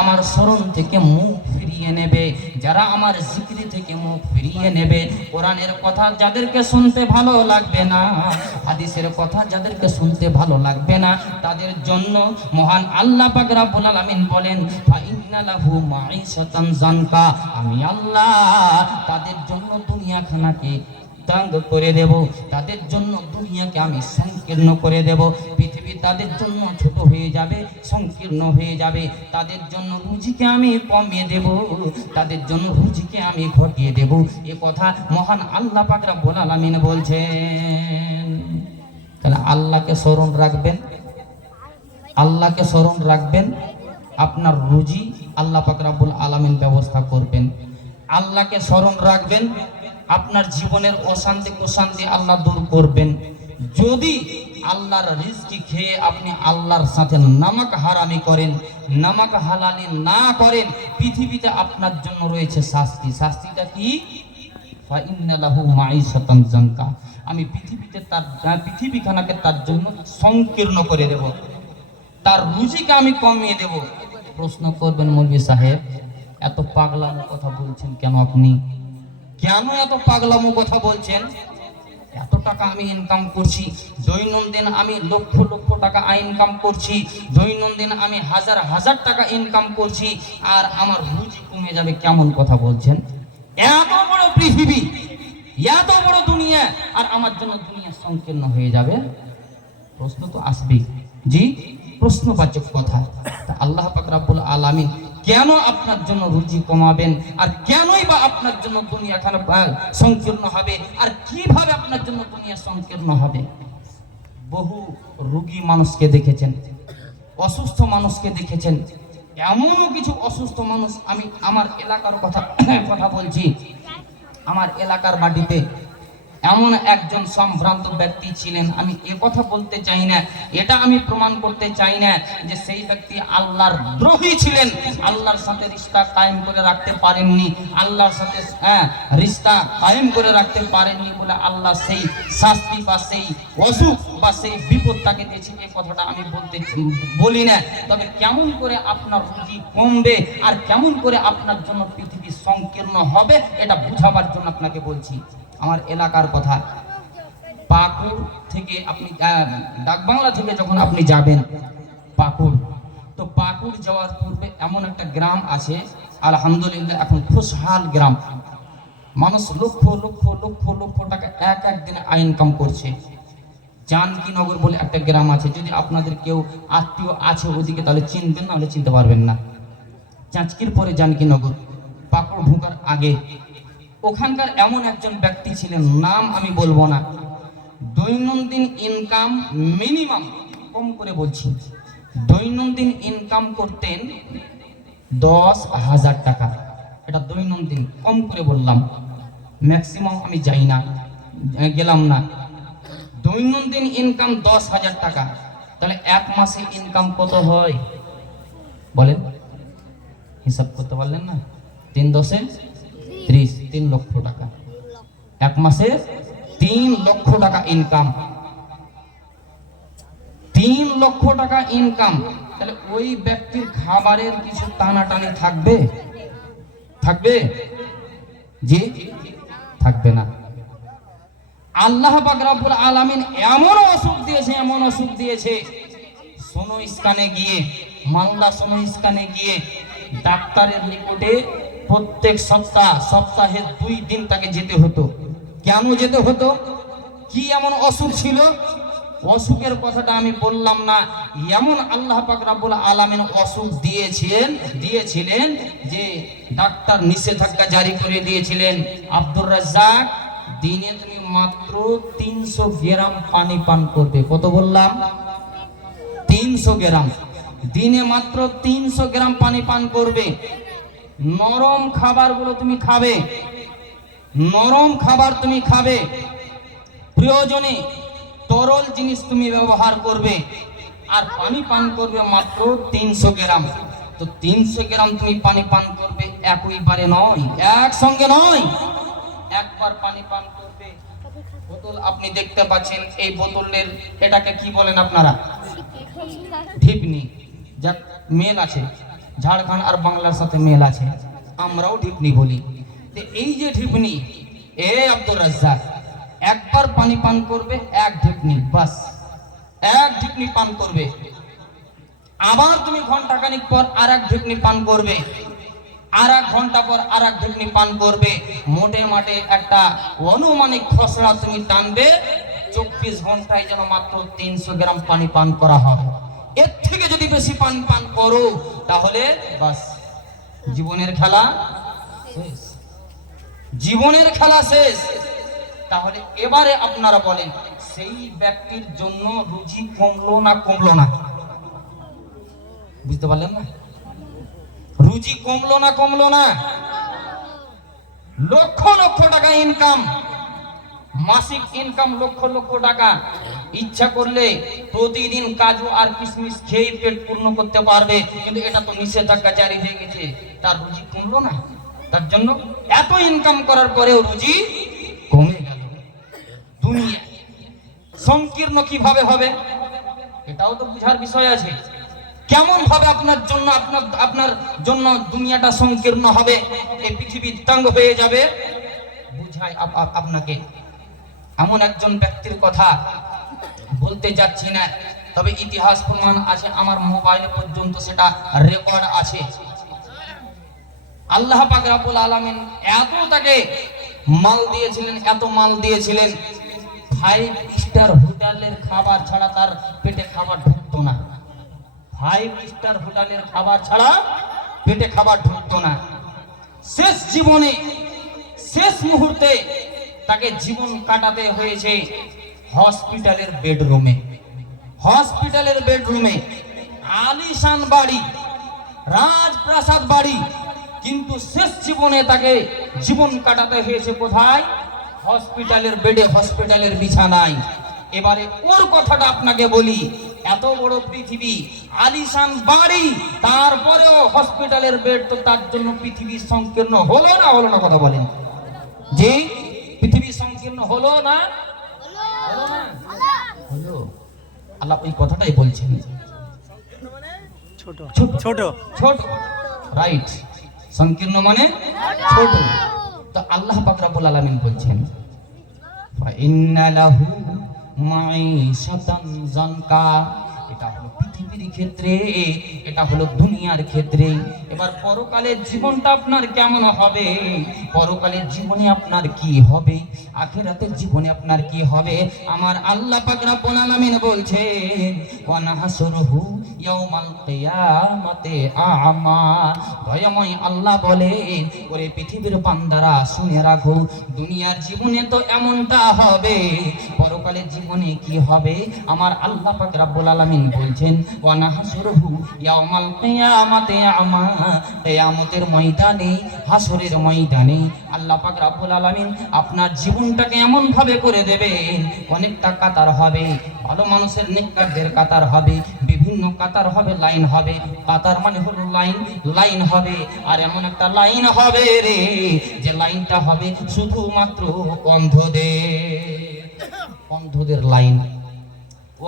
আমার স্মরণ থেকে মুখ ফিরিয়ে নেবে, যারা আমার জিকির থেকে মুখ ফিরিয়ে নেবে, কোরআনের কথা যাদেরকে শুনতে ভালো লাগবে না, হাদিসের কথা যাদেরকে শুনতে ভালো লাগবে না, তাদের জন্য মহান আল্লাহ পাক রব্বুল আলামিন বলেন ফা ইন্না লাহু মাঈশাতান জানকা, আমি আল্লাহ তাদের জন্য দুনিয়াখানাকে তাঙ্গ করে দেব, তাদের জন্য দুনিয়াকে আমি সংকীর্ণ করে দেব, পৃথিবী তাদের জন্য ছোট হয়ে যাবে, সংকীর্ণ হয়ে যাবে, তাদের জন্য রুজিকে আমি কমিয়ে দেব, তাদের জন্য রুজিকে আমি ঘটিয়ে দেব। এ কথা মহান আল্লাহ পাক রব্বুল আলামিন বলছেন। তাহলে আল্লাহকে স্মরণ রাখবেন, আল্লাহকে স্মরণ রাখবেন, আপনার রুজি আল্লাহ পাক রব্বুল আলামিন ব্যবস্থা করবেন। আল্লাহকে স্মরণ রাখবেন, আপনার জীবনের অশান্তি প্রশান্তি আল্লাহ দূর করবেন। যদি আল্লাহর রিজকি খেয়ে আপনি আল্লাহর সাথে নামাক হারামি করেন, নামাক হালালি না করেন, পৃথিবীতে আপনার জন্য রয়েছে শাস্তি। শাস্তিটা কি? ফা ইন্না লাহু মাঈশাতান জানকা, আমি পৃথিবীতে তার পৃথিবীখানাকে তার জন্য সংকীর্ণ করে দেব, তার রুজিকে আমি কমিয়ে দেব। প্রশ্ন করবেন, মৌলভী সাহেব এত পাগলামো কথা বলছেন কেন? আপনি কেন এত পাগলামো কথা বলছেন? এত টাকা আমি ইনকাম করছি, দৈনন্দিন আমি লক্ষ লক্ষ টাকা ইনকাম করছি, দৈনন্দিন আমি হাজার হাজার টাকা ইনকাম করছি, আর আমার রুজি কমে যাবে, কেমন কথা বলছেন? এত বড় পৃথিবী, এত বড় দুনিয়া, আর আমার জন্য দুনিয়া সংকীর্ণ হয়ে যাবে? প্রশ্ন তো আসবেই। জি, প্রশ্নবাচক কথা। তা আল্লাহ পাক রব্বুল আলামিন কেন আপনার জন্য রুজি কমাবেন, আর কেনই বা আপনার জন্য দুনিয়াখানা সংকীর্ণ হবে, আর কিভাবে আপনার জন্য দুনিয়া সংকীর্ণ হবে? বহু রোগী মানুষকে দেখেছেন, অসুস্থ মানুষকে দেখেছেন, এমনও কিছু অসুস্থ মানুষ, আমি আমার এলাকার কথা বলছি, আমার এলাকার মাটিতে এমন একজন সম্ভ্রান্ত ব্যক্তি ছিলেন। আমি এ কথা বলতে চাই না, এটা আমি প্রমাণ করতে চাই না যে সেই ব্যক্তি আল্লাহর দ্রোহী ছিলেন, আল্লাহর সাথে রিশতা কায়েম করে রাখতে পারেননি, আল্লাহর সাথে রিশতা কায়েম করে রাখতে পারেননি বলে আল্লাহ সেই শাস্তি বা সেই অসুখ বা সেই বিপদ তাকে দিয়েছে। এই কথাটা আমি বলি না। তবে কেমন করে আপনার রুজি কমবে আর কেমন করে আপনার জন্য পৃথিবী সংকীর্ণ হবে, এটা বুঝাবার জন্য আপনাকে বলছি। আমার এলাকার কথা, পাকুড় থেকে আপনি ডাকবাংলা থেকে যখন আপনি যাবেন পাকুড়, তো পাকুড় যাওয়ার পূর্বে এমন একটা গ্রাম আছে, আলহামদুলিল্লাহ এখন খুশহাল গ্রাম, মানুষ লক্ষ লক্ষ লক্ষ লক্ষ টাকা এক দিনে ইনকাম করছে। জানকীনগর বলে একটা গ্রাম আছে, যদি আপনাদের কেউ আত্মীয় আছে ওদিকে তাহলে চিনবেন, না হলে চিনতে পারবেন না। চাঁচকির পরে জানকীনগর, পাকুড় ঢোকার আগে ওখানকার এমন একজন ব্যক্তি ছিলেন, নাম আমি বলবো না, দৈনন্দিন ইনকাম মিনিমাম, কম করে বলছি, দৈনন্দিন ইনকাম করতেন 10,000 টাকা। এটা দৈনন্দিন, কম করে বললাম, ম্যাক্সিমাম আমি যাই না, গেলাম না। দৈনন্দিন ইনকাম 10,000 টাকা। তাহলে এক মাসে ইনকাম কত হয় বলেন? হিসাব করতে পারলেন না? 3 × 10 = 30, 3 লক্ষ টাকা। এক মাসে 3 লক্ষ টাকা ইনকাম, 3 লক্ষ টাকা ইনকাম। তাহলে ওই ব্যক্তির খাবারের কিছু টানাটানি থাকবে? থাকবে? জি, থাকবে না। আল্লাহ পাক রব্বুল আলামিন এমন অসুখ দিয়েছে, এমন অসুখ দিয়েছে, সোনো স্কানে গিয়ে, মালদা সোনো স্কানে গিয়ে ডাক্তারের নিকটে প্রত্যেক সপ্তাহে 2 দিন তাকে যেতে হতো। কেন যেতে হতো? কি এমন অসুখ ছিল? অসুখের কথাটা আমি বললাম না, এমন আল্লাহ পাক রব্বুল আলামিন অসুখ দিয়েছিলেন যে ডাক্তার নিষেধাজ্ঞা জারি করে দিয়েছিলেন, আব্দুর রাজ্জাক দিনে তুমি মাত্র 300 গ্রাম পানি পান করবে। কত বললাম? 300 গ্রাম। দিনে মাত্র 300 গ্রাম পানি পান করবে। নরম খাবারগুলো তুমি খাবে, নরম খাবার তুমি খাবে, প্রয়োজনে তরল জিনিস তুমি ব্যবহার করবে, আর পানি পান করবে মাত্র 300 গ্রাম। তো 300 গ্রাম তুমি পানি পান করবে, একইবারে নয়, একসঙ্গে নয়, একবার পানি পান করবে। বোতল আপনি দেখতে পাচ্ছেন, এই বোতলের এটাকে কি বলেন আপনারা? ঢিপনি, যাক মেল আছে, ঝাড়খণ্ড আর বাংলার সাথে মেল আছে, আমরাও ঢিপনি বলি। তো এই যে ঢিপনি, আব্দুর রাজ্জাক একবার পানি পান করবে, এক ঢিপনি, বাস এক ঢিপনি পান করবে। আবার তুমি ঘন্টাখানিক পর আর এক ঢিপনি পান করবে, আর এক ঘন্টা পর আর এক ঢিপনি পান করবে। মোটে মাঠে একটা অনুমানিক খসড়া তুমি টানবে, 24 ঘন্টায় যেন মাত্র 300 গ্রাম পানি পান করা হবে। এর থেকে যদি বেশি পানি পান করো তাহলে বাস জীবনের খেলা শেষ, জীবনের খেলা শেষ। তাহলে এবারে আপনারা বলেন, সেই ব্যক্তির জন্য রুজি কমলো না কমলো না? বুঝতে পারলেন না? রুজি কমলো না কমলো না? লক্ষ লক্ষ টাকা ইনকাম, মাসিক ইনকাম লক্ষ লক্ষ টাকা। ইচ্ছা করলে প্রতিদিন কাজু আর কিশমিশ খেয়ে পেট পূর্ণ করতে পারবে, কিন্তু এটা তো নিষেধাজ্ঞা জারি হয়ে গেছে। তার রুজি কমলো না? তার জন্য এত ইনকাম করার পরেও রুজি কমে গেল। দুনিয়া সংকীর্ণ কিভাবে হবে এটাও তো বুঝার বিষয় আছে। কেমন ভাবে আপনার জন্য আপনার জন্য দুনিয়াটা সংকীর্ণ হবে, এই পৃথিবী তাঙ্গ হয়ে যাবে? বুঝাই আপনাকে এমন একজন ব্যক্তির কথা বলতে যাচ্ছি না, তবে ইতিহাস প্রমাণ আছে, আমার মোবাইলে পর্যন্ত সেটা রেকর্ড আছে। আল্লাহ পাক রব্বুল আলামিন এত তাকে মাল দিয়েছিলেন, এত মাল দিয়েছিলেন, 5 স্টার হোটেলের খাবার ছাড়া তার পেটে খাবার ঢুকতো না। 5 স্টার হোটেলের খাবার ছাড়া পেটে খাবার ঢুকতো না। শেষ জীবনে, শেষ মুহূর্তে তাকে জীবন কাটাতে হয়েছে হসপিটালের বেডরুমে। হসপিটালের বেডরুমে, আলিশান বাড়ি, রাজপ্রাসাদ বাড়ি, কিন্তু শেষ জীবনে তাকে জীবন কাটাতে হয়েছে কোথায়? হসপিটালের বেডে, হসপিটালের বিছানায়। এবারে ওর কথাটা আপনাকে বলি, এত বড় পৃথিবী, আলিশান বাড়ি, তারপরেও হসপিটালের বেড, তো তার জন্য পৃথিবী সংকীর্ণ হলো না হলো না? কথা বলেন, যে পৃথিবী সংকীর্ণ হলো না হলো না? হলো। আল্লাহ ওই কথাটাই বলছেন, ছোট ছোট ছোট, রাইট। সংকীর্ণ মানে ছোট। তো আল্লাহ পাক রব্বুল আলামিন বলছেন, ফা ইন্না লাহু মাঈশাতান যানকা। এটা হলো পৃথিবীর ক্ষেত্রে, এটা হলো দুনিয়ার ক্ষেত্রে। এবার পরকালের জীবনটা আপনার কেমন হবে? পরকালের জীবনে আপনার কি হবে? আখিরাতের জীবনে আপনার কি হবে? আমার আল্লাহ পাক রব্বুল আলামিন বলছেন, ওয়া নাহশুরুহু ইয়াউমাল কিয়ামাতি আ'মা। দয়াময় আল্লাহ বলেন, ওরে পৃথিবীর বান্দারা শুনে রাখো, দুনিয়ার জীবনে তো এমনটা হবে, পরকালের জীবনে কি হবে? আমার আল্লাহ পাক রব্বুল আলামিন বলছেন, ওয়া নাহশুরুহু ইয়াউমাল কিয়ামাতি আ'মা। কিয়ামতের ময়দানে, হাসরের ময়দানে আল্লাহ পাক রব্বুল আলামিন আপনার জীবনটাকে এমন ভাবে করে দেবেন, অনেকটা কাতার হবে, ভালো মানুষের নেককারদের কাতার হবে, বিভিন্ন কাতার হবে, লাইন হবে। কাতার মানে হলো লাইন, লাইন হবে। আর এমন একটা লাইন হবে রে, যে লাইনটা হবে শুধুমাত্র অন্ধদের লাইন,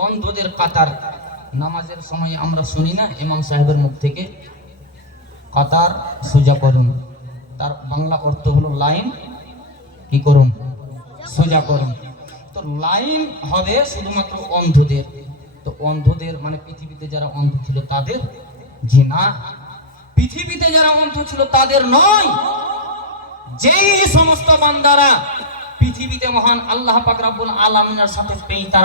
অন্ধদের কাতার। নামাজের সময় আমরা শুনি না ইমাম সাহেবের মুখ থেকে, কাতার সোজা করুন, তার বাংলা অর্থ হলো লাইন কি করুন? সোজা করুন। তো লাইন হবে শুধুমাত্র অন্ধদের। তো অন্ধদের মানে পৃথিবীতে যারা অন্ধ ছিল তাদের? জি না, পৃথিবীতে যারা অন্ধ ছিল তাদের নয়। যেই সমস্ত বান্দারা পৃথিবীতে মহান আল্লাহ পাক রব্বুল আলামিনের সাথে পেয়ে তারা